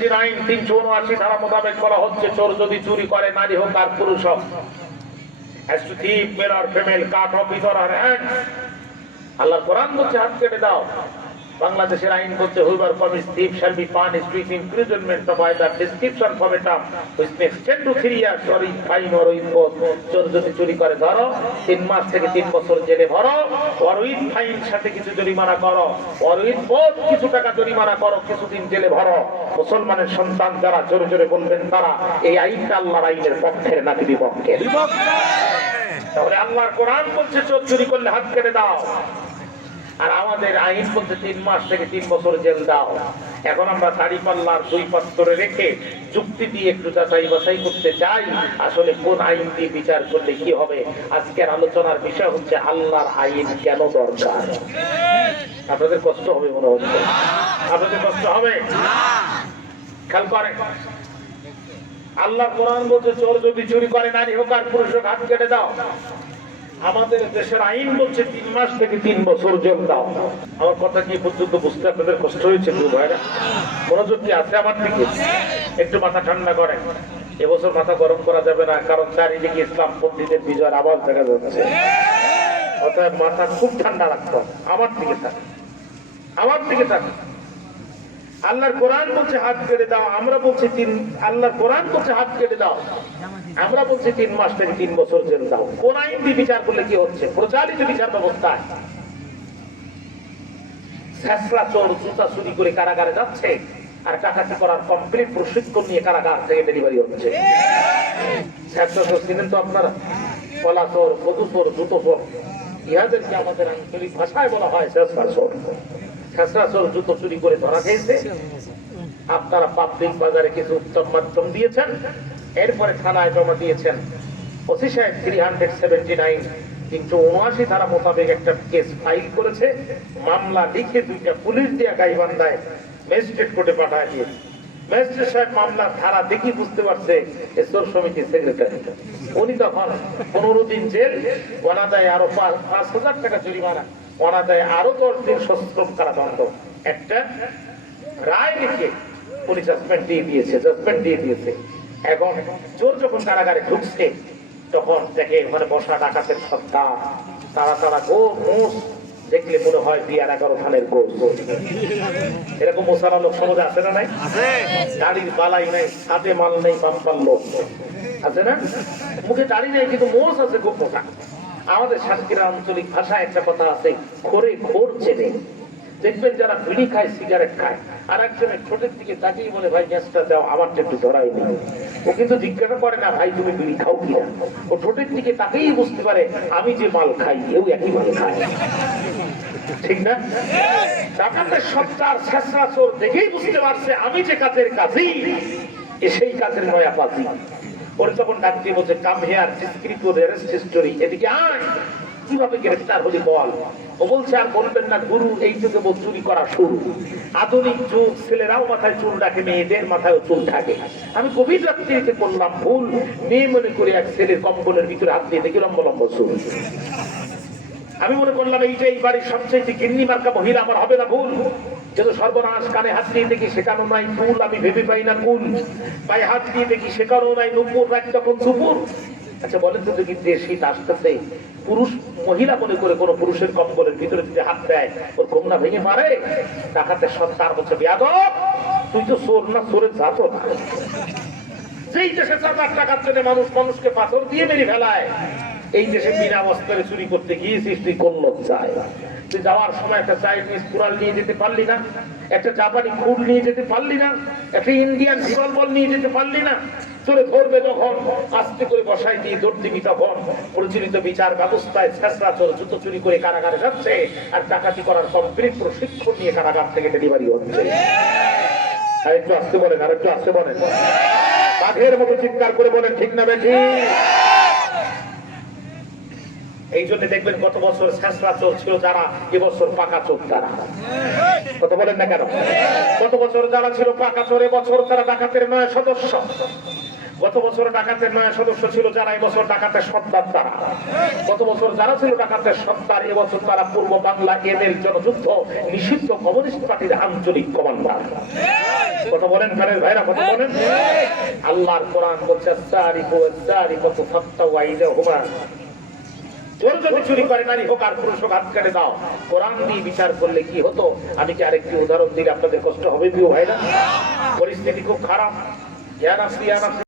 79 379 ধারা মোতাবেক বলা হচ্ছে চোর যদি চুরি করে নারী হোক আর পুরুষ হোক, has to thief male or female, cut off his or her hand. আল্লাহর কোরআন বলছে হাত কেটে দাও। বাংলাদেশের আইন বলছে whoever commits thief shall be punished with imprisonment of either description from a term which may extend to 3 years or in fine or with both. চোর যদি চুরি করে ধরো 3 মাস থেকে 3 বছর জেলে ভরো, or with fine সাথে কিছু জরিমানা করো, or with both কিছু টাকা জরিমানা করো, কিছুদিন জেলে ভরো। মুসলমানের সন্তান যারা জোরে জোরে বলবেন তারা এই আইনটা আল্লাহর আইনের পক্ষে নাকি বিপক্ষে? তাহলে আল্লাহর কোরআন বলছে চোর চুরি করলে হাত কেটে দাও, আর আমাদের আইন বলছে 3 মাস থেকে 3 বছর জেল দাও। এখন আমরা দাড়ি পাল্লার 2 পাত্রে রেখে যুক্তি দিয়ে একটু যাচাই বাছাই করতে চাই আসলে কোন আইন দিয়ে বিচার করলে কি হবে। আজকের আলোচনার বিষয় হচ্ছে আল্লাহর আইন কেন দরকার। আপনাদের কষ্ট হবে মনে হচ্ছে? আপনাদের কষ্ট হবে? খেয়াল করেন, আল্লাহ কোরআন বলছে চোর যদি চুরি করে নারী হোক আর পুরুষ হোক হাত কেটে দাও। আমাদের দেশের আইন বলছে 3 মাস থেকে 3 বছর জেল দাও। আমার কথা কি পর্যন্ত বুঝতে আপনাদের কষ্ট হয়েছে? ভাইরা মনোযোগ কি আছে আমার দিকে? একটু মাথা ঠান্ডা করেন। এবছর মাথা গরম করা যাবে না, কারণ চারিদিকে ইসলাম পন্থীদের বিজয়ের আওয়াজ দেখা যাচ্ছে। অতএব মাথা খুব ঠান্ডা রাখতে হবে। আমার দিকে থাকে, আমার দিকে থাকে। আল্লাহর কোরআন বলছে হাত কেটে দাও, আমরা বলছি আল্লাহর কোরআন বলছে হাত কেটে দাও, আমরা বলছি 3 মাস থেকে 3 বছর জেল দাও। কোন আইন দিয়ে বিচার করলে কি হচ্ছে? প্রচারিত বিচার ব্যবস্থায় ছেঁচড়া চোর জুতা চুরি করে কারাগারে যাচ্ছে, আর ডাকাতি করার কমপ্লিট প্রশিক্ষণ নিয়ে কারাগার থেকে ডেলিভারি হচ্ছে। ছেঁচড়া চোর চিনেন তো আপনারা? কলা চোর, বধু চোর, জুতো চোর, ইহাদেরকে আমাদের আঞ্চলিক ভাষায় বলা হয় ছেঁচড়া চোর। ছেঁচড়া চোর জুতো চুরি করে ধরা খেয়েছে, আপনারা পাবলিক বাজারে কিছু উত্তম মাধ্যম দিয়েছেন, এরপরে থানায় জমা দিয়েছেন। ওসি সাহেব 379 379 ধারা মোতাবেক একটা কেস ফাইল করেছে, মামলা লিখে 2টা পুলিশ দিয়ে গাইবান্ধায় ম্যাজিস্ট্রেট কোর্টে পাঠায় দিয়েছে। ম্যাজিস্ট্রেট সাহেব মামলার ধারা দেখি বুঝতে পারছে চোর সমিতির সেক্রেটারি। উনি তখন 15 দিন জেল, অনাদায়ে আরো 5,000 টাকা জরিমানা, অনাদায়ে আরো 10 দিন সশ্রম কারাদণ্ড, একটা রায় লিখে পুলিশ সাসপেন্ড দিয়ে দিয়েছে। এখন চোর যখন কারাগারে ঢুকছে তখন দেখে মানে বসা ডাকাতের সত্তা, তারা গোস দেখলে মনে হয় 11 ধানের গোস। এরকম মোসারা লোক সমাজে আছে না? নাই? দাড়ির বালাই নাই, হাতে মাল নেই, বাম্পার লোক আছে না? মুখে দাড়ি নেই কিন্তু মোষ আছে খুব মোটা। আমাদের সাতক্ষীরা আঞ্চলিক ভাষায় একটা কথা আছে, খোরে খোর চেনে। দেখবেন যারা বিড়ি খায়, সিগারেট খায়, আর একজনের ঠোঁটের দিকে তাকিয়ে বলে ভাই গ্যাসটা দাও, আমার একটু ধরাই নেই। ও কিন্তু জিজ্ঞাসা করে না ভাই তুমি বিড়ি খাও কিনা, ও ঠোঁটের দিকে তাকিয়েই বুঝতে পারে আমি যে মাল খাই এও একই মাল খায়। ঠিক না? ডাকাতের সত্তার ছেঁচড়া চোর দেখেই বুঝতে পারছে আমি যে কাজের কাজী সেই কাজের নয়া পাজি। ওরে তখন ডাক দিয়ে বলছে come here, discrete arrest history, এদিকে আয়, কিভাবে গ্রেফতার হলি বল। ও বলছে আর বলবেন না গুরু, এই থেকে চুরি করা শুরু। আধুনিক যুগ, ছেলেরাও মাথায় চুল রাখে, মেয়েদের মাথায় চুল থাকে। আমি গভীর রাত্রিতে করলাম ভুল, মেয়ে মনে করে এক ছেলের কম্বলের ভিতরে হাত দিয়ে দেখি লম্বা লম্বা চুল। আমি মনে করলাম এইটা এই বাড়ির সবচেয়ে গিন্নি মার্কা মহিলা, আমার হবে না ভুল। কিন্তু সর্বনাশ, কানে হাত দিয়ে দেখি সেখানেও নাই ফুল, আমি ভেবে পাই না কুল। পায়ে হাত দিয়ে দেখি সেখানেও নাই নুপুর, রাত তখন দুপুর। আচ্ছা বলেন তো দেখি, যে শীত আসতেছে, পুরুষ মহিলা মনে করে কোন পুরুষের কম্বলের ভিতরে যদি হাত দেয় ওর ঘুম না ভেঙে পারে? ডাকাতের সন্তান হচ্ছে বেয়াদব, তুই তো চোর না, চোরের জাতো না। যেই দেশে 4 টাকার জন্য মানুষকে পাথর দিয়ে মেরে ফেলায়, এই দেশে বিনা অস্ত্রে চুরি করতে গিয়েছিস তুই কোন লজ্জায়? তুই যাওয়ার সময় একটা চাইনিজ কুড়াল নিয়ে যেতে পারলি না, একটা জাপানি খুর নিয়ে যেতে পারলি না, একটা ইন্ডিয়ান রিভলভার নিয়ে যেতে পারলি না? চোরে ধরবে যখন আস্তে করে বসাই দিয়ে দৌড় দিবি, তখন প্রচলিত বিচার ব্যবস্থায় ছেঁচড়া চোর জুতো চুরি করে কারাগারে যাচ্ছে, আর ডাকাতি করার কমপ্লিট প্রশিক্ষণ নিয়ে কারাগার থেকে ডেলিভারি হচ্ছে। আর একটু আসতে বলেন, আর একটু আসতে বলেন, বাঘের মতো চিৎকার করে বলেন ঠিক না বেঠি? এই জন্য দেখবেন গত বছর ছেঁচড়া চোর ছিল যারা, এবছর পাকা চোর তারা। কত বলেন না কেন? গত বছর যারা ছিল পাকা চোর, এবছর তারা ডাকাতের 9 সদস্য। গত বছর ডাকাতের 9 সদস্য ছিল যারা এবছর ডাকাতের সর্দার তারা। গত বছর যারা ছিল ডাকাতের সর্দার এবছর তারা পূর্ব বাংলা এদের জনযুদ্ধ নিষিদ্ধ কমিউনিস্ট পার্টির আঞ্চলিক কমান্ডার। কথা বলেন ফেরের ভাইরা, কথা বলেন। আল্লাহর কোরআন বলছে চোর যদি চুরি করে নারী হোক আর পুরুষ হোক হাত কেটে দাও। কোরআন দিয়ে বিচার করলে কি হতো? আমি কি আরেকটি উদাহরণ দিলে আপনাদের কষ্ট হবে প্রিয় ভাইরা? পরিস্থিতি খুব খারাপ।